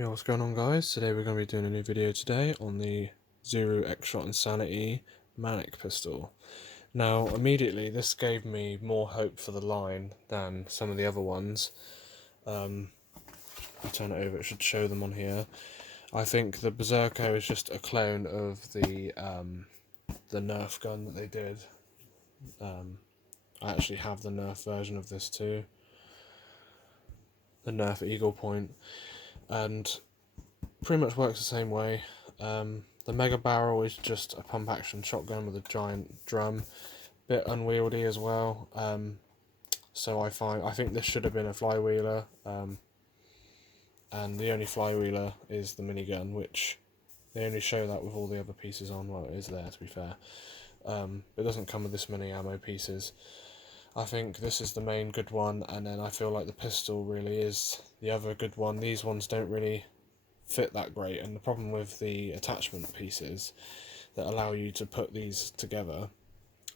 Yo, what's going on, guys? Today we're going to be doing a new video today on the Zuru X-Shot Insanity Manic pistol. Now, immediately this gave me more hope for the line than some of the other ones. I'll turn it over, it should show them on here. I think the Berserker is just a clone of the Nerf gun that they did. I actually have the Nerf version of this too. The Nerf Eagle Point. And pretty much works the same way. The Mega Barrel is just a pump action shotgun with a giant drum, bit unwieldy as well. So I think this should have been a flywheeler, and the only flywheeler is the minigun, which they only show that with all the other pieces on. Well, it is there, to be fair. It doesn't come with this many ammo pieces. I think this is the main good one, and then I feel like the pistol really is the other good one. These ones don't really fit that great, and the problem with the attachment pieces that allow you to put these together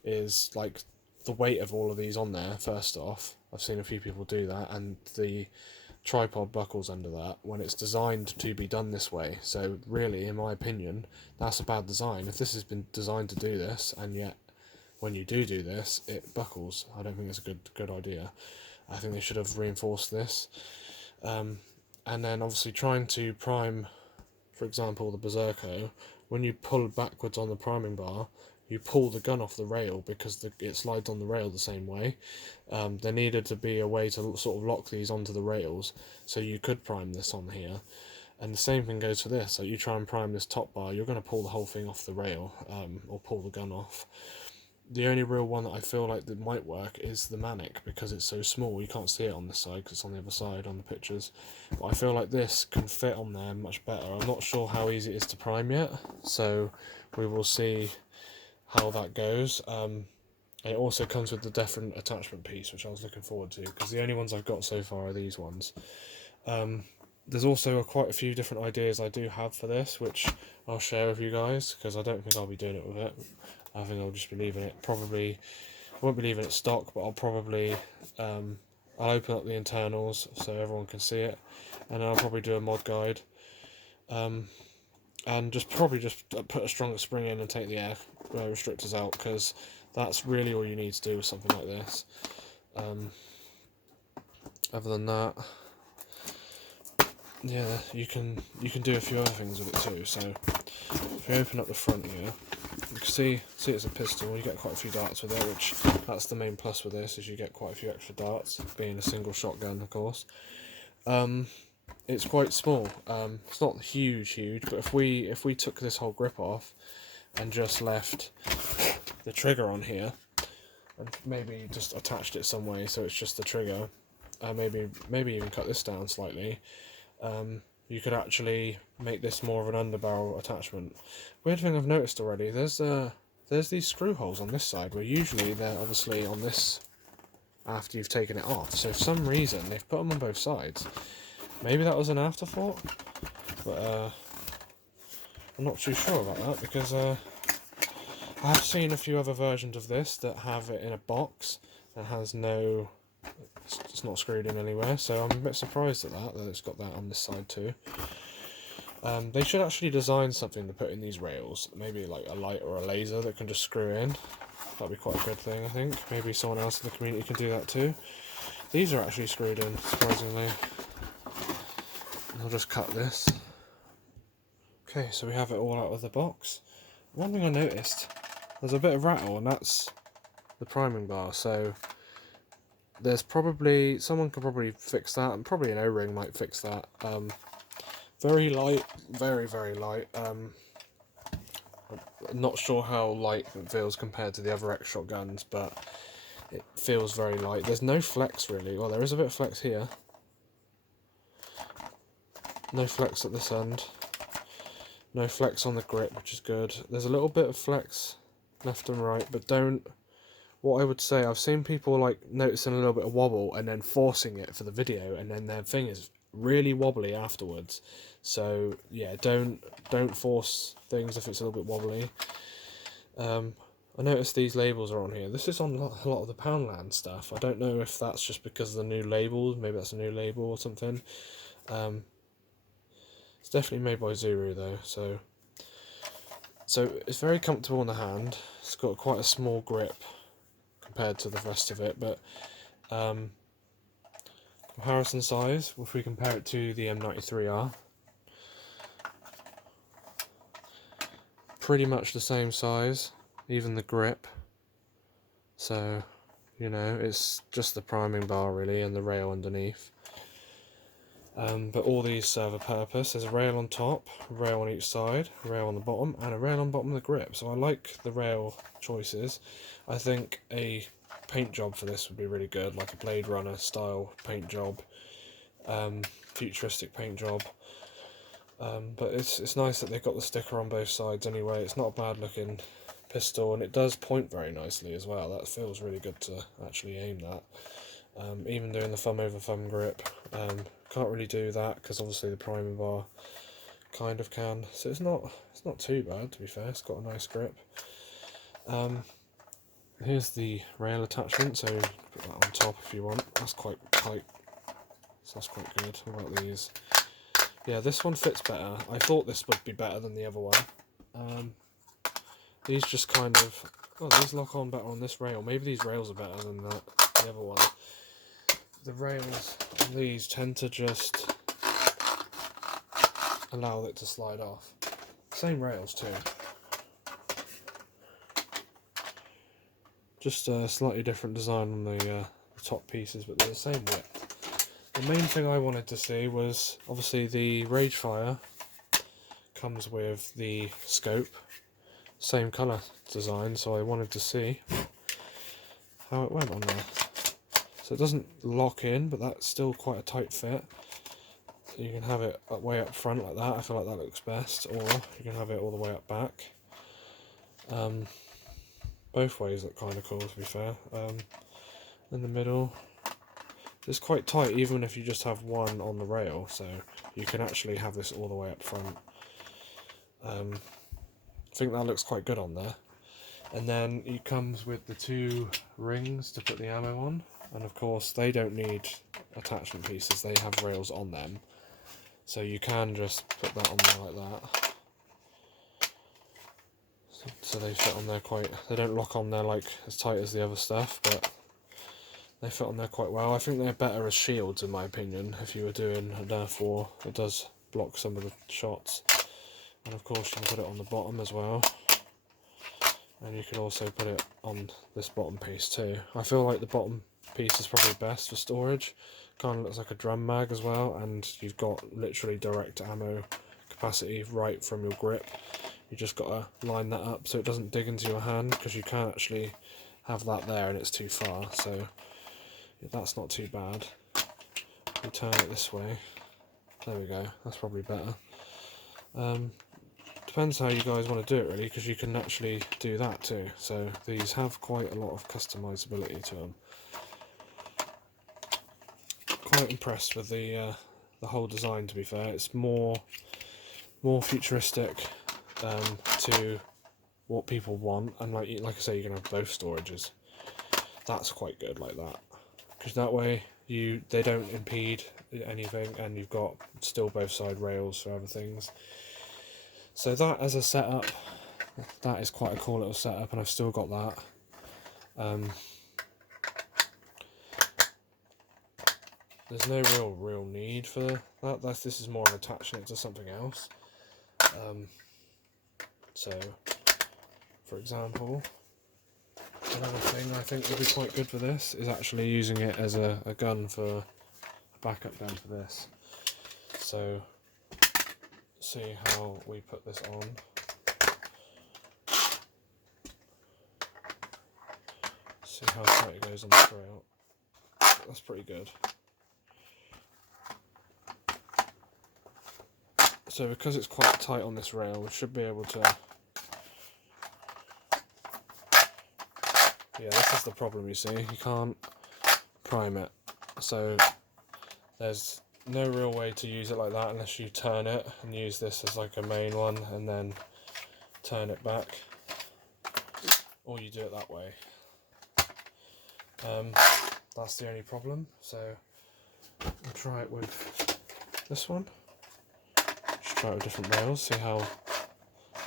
is like the weight of all of these on there. First off, I've seen a few people do that, and the tripod buckles under that when it's designed to be done this way. So really, in my opinion, that's a bad design. If this has been designed to do this, and yet when you do this it buckles, I don't think it's a good idea. I think they should have reinforced this. And then obviously trying to prime, for example, the Berserker, when you pull backwards on the priming bar, you pull the gun off the rail because it slides on the rail the same way. There needed to be a way to sort of lock these onto the rails so you could prime this on here. And the same thing goes for this. So you try and prime this top bar, you're going to pull the whole thing off the rail, or pull the gun off. The only real one that I feel like that might work is the Manic, because it's so small you can't see it on this side because it's on the other side on the pictures. But I feel like this can fit on there much better. I'm not sure how easy it is to prime yet, so we will see how that goes. It also comes with the different attachment piece, which I was looking forward to, because the only ones I've got so far are these ones. There's also quite a few different ideas I do have for this, which I'll share with you guys, because I don't think I'll be doing it with it. I think I'll just be leaving it, I won't be leaving it stock, but I'll probably, I'll open up the internals so everyone can see it, and then I'll probably do a mod guide, and probably just put a stronger spring in and take the air restrictors out, because that's really all you need to do with something like this. Other than that, yeah, you can do a few other things with it too. So if you open up the front here, you can see it's a pistol. You get quite a few darts with it, which that's the main plus with this, is you get quite a few extra darts, being a single shotgun, of course. It's quite small. It's not huge, but if we took this whole grip off and just left the trigger on here, and maybe just attached it some way so it's just the trigger, maybe even cut this down slightly, you could actually make this more of an underbarrel attachment. Weird thing I've noticed already, there's these screw holes on this side, where usually they're obviously on this after you've taken it off. So for some reason they've put them on both sides. Maybe that was an afterthought, but I'm not too sure about that, because I've seen a few other versions of this that have it in a box that has no, it's not screwed in anywhere, so I'm a bit surprised at that it's got that on this side too. They should actually design something to put in these rails, maybe like a light or a laser that can just screw in. That'd be quite a good thing, I think. Maybe someone else in the community can do that too. These are actually screwed in, surprisingly. I'll just cut this. Okay, so we have it all out of the box. One thing I noticed, there's a bit of rattle, and that's the priming bar, so there's probably, someone could probably fix that, and probably an O-ring might fix that. Very light, very light. I'm not sure how light it feels compared to the other X-Shot guns, but it feels very light. There's no flex really. Well, there is a bit of flex here. No flex at this end. No flex on the grip, which is good. There's a little bit of flex left and right, but what I would say, I've seen people like noticing a little bit of wobble and then forcing it for the video, and then their thing is really wobbly afterwards. So yeah, don't force things if it's a little bit wobbly. I noticed these labels are on here. This is on a lot of the Poundland stuff. I don't know if that's just because of the new labels. Maybe that's a new label or something. definitely made by Zuru though, so it's very comfortable in the hand. It's got quite a small grip compared to the rest of it, but comparison size, if we compare it to the M93R, pretty much the same size, even the grip. So, you know, it's just the priming bar really and the rail underneath. But all these serve a purpose. There's a rail on top, a rail on each side, a rail on the bottom, and a rail on the bottom of the grip. So I like the rail choices. I think a paint job for this would be really good, like a Blade Runner style paint job, futuristic paint job. But it's nice that they've got the sticker on both sides anyway. It's not a bad looking pistol, and it does point very nicely as well. That feels really good to actually aim that. Even doing the thumb over thumb grip, can't really do that because obviously the priming bar kind of can. So it's not too bad, to be fair. It's got a nice grip. Here's the rail attachment, so put that on top if you want. That's quite tight, so that's quite good. What about these? Yeah, this one fits better. I thought this would be better than the other one. These just kind of, these lock on better on this rail. Maybe these rails are better than the other one. The rails on these tend to just allow it to slide off. Same rails too. Just a slightly different design on the top pieces, but they're the same width. The main thing I wanted to see was, obviously the Ragefire comes with the scope, same colour design, so I wanted to see how it went on there. So it doesn't lock in, but that's still quite a tight fit. So you can have it way up front like that. I feel like that looks best, or you can have it all the way up back. Both ways look kind of cool, to be fair. In the middle, it's quite tight even if you just have one on the rail, so you can actually have this all the way up front. I think that looks quite good on there. And then it comes with the two rings to put the ammo on, and of course they don't need attachment pieces, they have rails on them, so you can just put that on there like that. So they fit on there they don't lock on there like as tight as the other stuff, but they fit on there quite well. I think they're better as shields in my opinion. If you were doing a Nerf war, it does block some of the shots. And of course you can put it on the bottom as well. And you can also put it on this bottom piece too. I feel like the bottom piece is probably best for storage. Kind of looks like a drum mag as well, and you've got literally direct ammo capacity right from your grip. You just got to line that up so it doesn't dig into your hand, because you can't actually have that there and it's too far, so that's not too bad. We turn it this way. There we go, that's probably better. Depends how you guys want to do it really, because you can actually do that too. So these have quite a lot of customizability to them. Quite impressed with the whole design, to be fair. It's more futuristic to what people want, and like I say, you can have both storages. That's quite good like that, because that way they don't impede anything, and you've got still both side rails for other things. So that as a setup, that is quite a cool little setup, and I've still got that. There's no real need for that. This is more of attaching it to something else. So, for example, another thing I think would be quite good for this is actually using it as a gun for a backup gun for this. So, see how we put this on. See how tight it goes on the trail. That's pretty good. So because it's quite tight on this rail, we should be able to... Yeah, this is the problem, you see. You can't prime it. So there's no real way to use it like that unless you turn it and use this as like a main one and then turn it back. Or you do it that way. That's the only problem. So we'll try it with this one. Just try it with different rails, see how,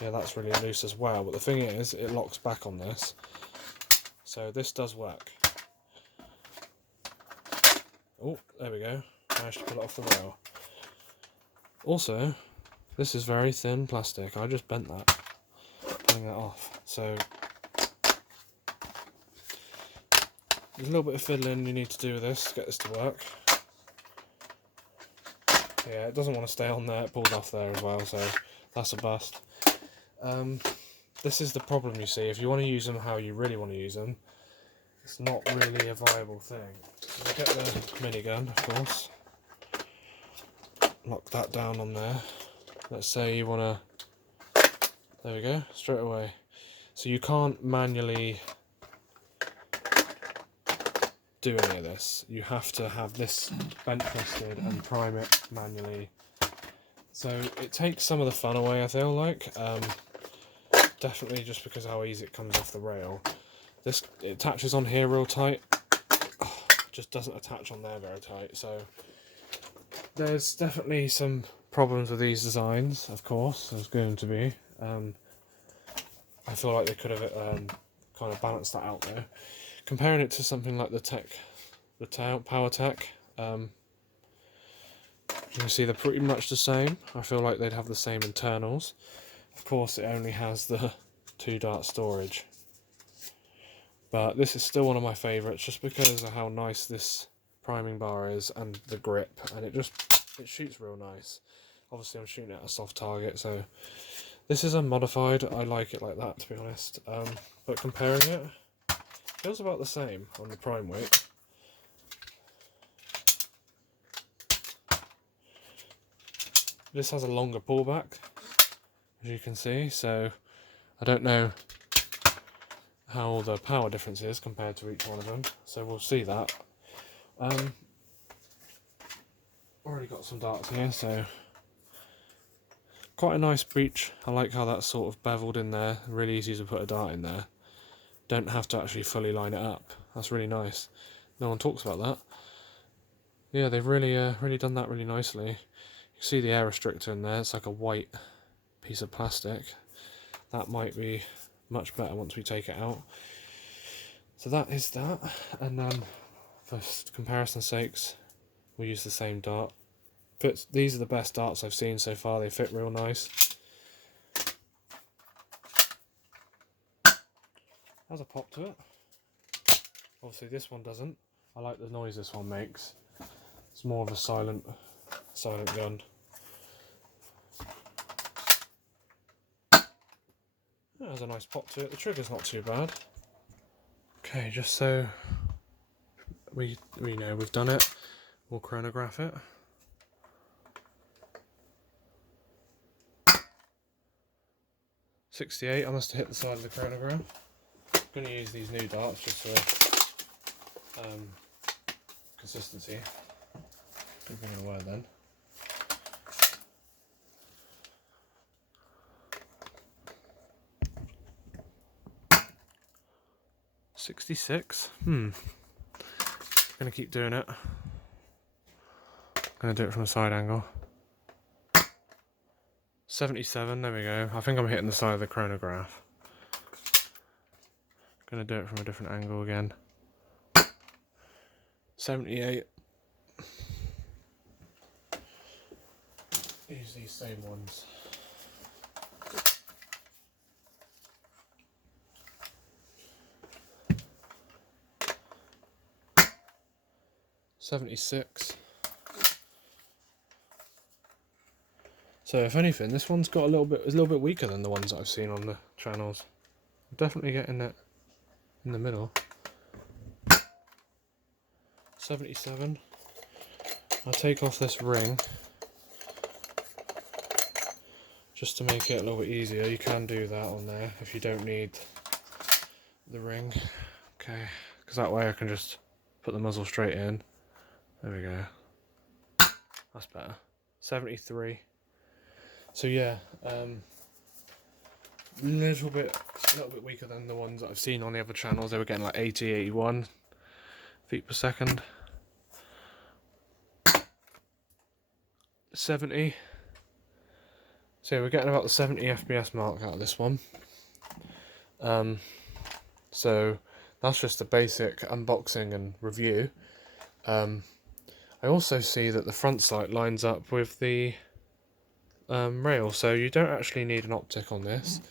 yeah, that's really loose as well, but the thing is, it locks back on this, so this does work. Oh, there we go, managed to pull it off the rail. Also, this is very thin plastic, I just bent that, pulling that off, so there's a little bit of fiddling you need to do with this to get this to work. Yeah, it doesn't want to stay on there, it pulled off there as well, so that's a bust. This is the problem, you see, if you want to use them how you really want to use them, it's not really a viable thing. So we get the minigun, of course, lock that down on there. Let's say you want to, there we go, straight away. So you can't manually do any of this. You have to have this bent twisted and prime it manually. So it takes some of the fun away, I feel like. Definitely just because of how easy it comes off the rail. This, it attaches on here real tight. Oh, it just doesn't attach on there very tight. So there's definitely some problems with these designs, of course, there's going to be. I feel like they could have kind of balanced that out though. Comparing it to something like the Power Tech, you can see they're pretty much the same. I feel like they'd have the same internals. Of course, it only has the 2-dart storage, but this is still one of my favourites just because of how nice this priming bar is and the grip, and it shoots real nice. Obviously, I'm shooting at a soft target, so this is unmodified. I like it like that, to be honest. But comparing it, feels about the same on the prime weight. This has a longer pullback, as you can see, so I don't know how the power difference is compared to each one of them, so we'll see that. Already got some darts here, so quite a nice breech. I like how that's sort of beveled in there, really easy to put a dart in there. Don't have to actually fully line it up. That's really nice. No one talks about that. Yeah, they've really done that really nicely. You can see the air restrictor in there. It's like a white piece of plastic. That might be much better once we take it out. So that is that. And then, for comparison's sakes, we'll use the same dart. These are the best darts I've seen so far. They fit real nice. Has a pop to it. Obviously this one doesn't. I like the noise this one makes. It's more of a silent gun. That has a nice pop to it. The trigger's not too bad. Okay, just so we know we've done it, we'll chronograph it. .68, I must have hit the side of the chronograph. I'm going to use these new darts just for consistency. Give me a word then. .66. Gonna keep doing it. Gonna do it from a side angle. 77, there we go. I think I'm hitting the side of the chronograph. Gonna do it from a different angle again. 78. Use these same ones. .76. So if anything, this one's got is a little bit weaker than the ones that I've seen on the channels. I'm definitely getting it in the middle. 77. I'll take off this ring just to make it a little bit easier. You can do that on there if you don't need the ring. Okay, because that way I can just put the muzzle straight in. There we go. That's better. 73. So yeah, little bit weaker than the ones that I've seen on the other channels. They were getting like 80, 81 feet per second. 70. So we're getting about the 70 FPS mark out of this one. So that's just a basic unboxing and review. I also see that the front sight lines up with the rail, so you don't actually need an optic on this.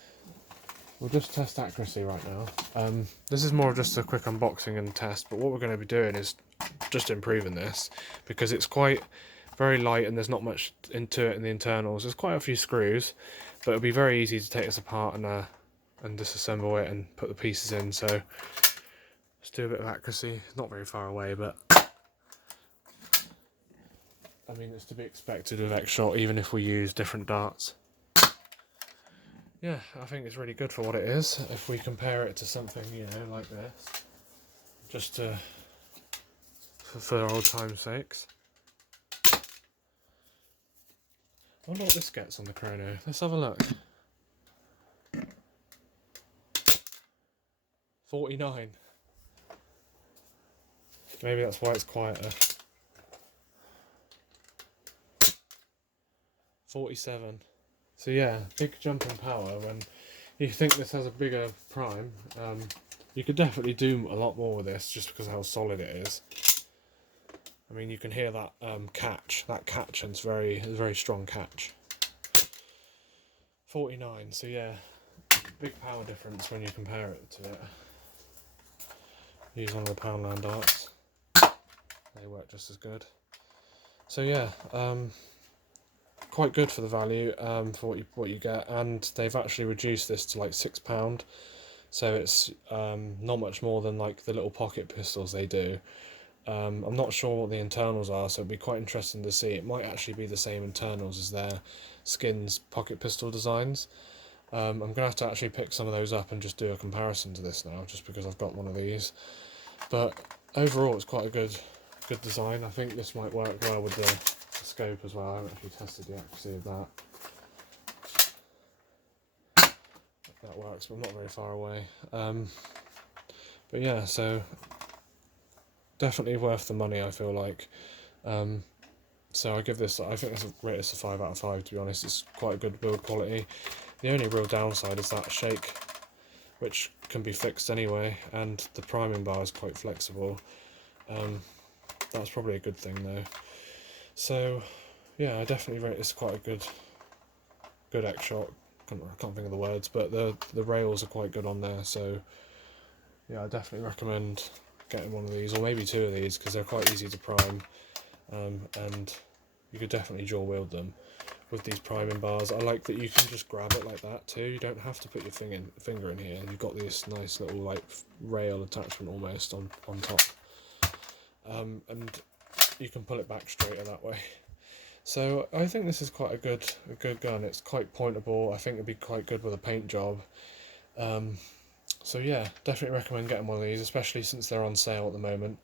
We'll just test accuracy right now. This is more of just a quick unboxing and test, but what we're going to be doing is just improving this, because it's quite very light and there's not much into it in the internals. There's quite a few screws, but it'll be very easy to take this apart and disassemble it and put the pieces in. So let's do a bit of accuracy. It's not very far away, but I mean, it's to be expected with X-Shot, even if we use different darts. Yeah, I think it's really good for what it is. If we compare it to something, you know, like this, just for old time's sakes. I wonder what this gets on the Chrono. Let's have a look. 49. Maybe that's why it's quieter. 47. So yeah, big jump in power. When you think this has a bigger prime, you could definitely do a lot more with this just because of how solid it is. I mean, you can hear that catch. That catch, and it's a very strong catch. 49. So yeah, big power difference when you compare it to it. Use one of the Poundland darts. They work just as good. So yeah, quite good for the value, for what you get, and they've actually reduced this to like £6, so it's not much more than like the little pocket pistols they do. I'm not sure what the internals are, so it'd be quite interesting to see. It might actually be the same internals as their Skins pocket pistol designs. I'm gonna have to actually pick some of those up and just do a comparison to this now, just because I've got one of these. But overall, it's quite a good design. I think this might work well with the scope as well. I haven't actually tested the accuracy of that. That works, but I'm not very far away. But yeah, so definitely worth the money, I feel like. So I give this, I think this rate is a 5 out of 5, to be honest. It's quite a good build quality. The only real downside is that shake, which can be fixed anyway, and the priming bar is quite flexible. That's probably a good thing though. So yeah, I definitely rate this quite a good X-Shot. I can't think of the words, but the rails are quite good on there. So yeah, I definitely recommend getting one of these, or maybe two of these, because they're quite easy to prime, and you could definitely dual wield them with these priming bars. I like that you can just grab it like that too. You don't have to put your finger in here. You've got this nice little like rail attachment almost on top, and you can pull it back straighter that way. So I think this is quite a good gun. It's quite pointable. I think it'd be quite good with a paint job. So yeah, definitely recommend getting one of these, especially since they're on sale at the moment.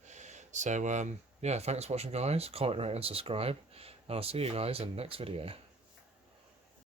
So yeah, thanks for watching guys. Comment, rate and subscribe, and I'll see you guys in the next video.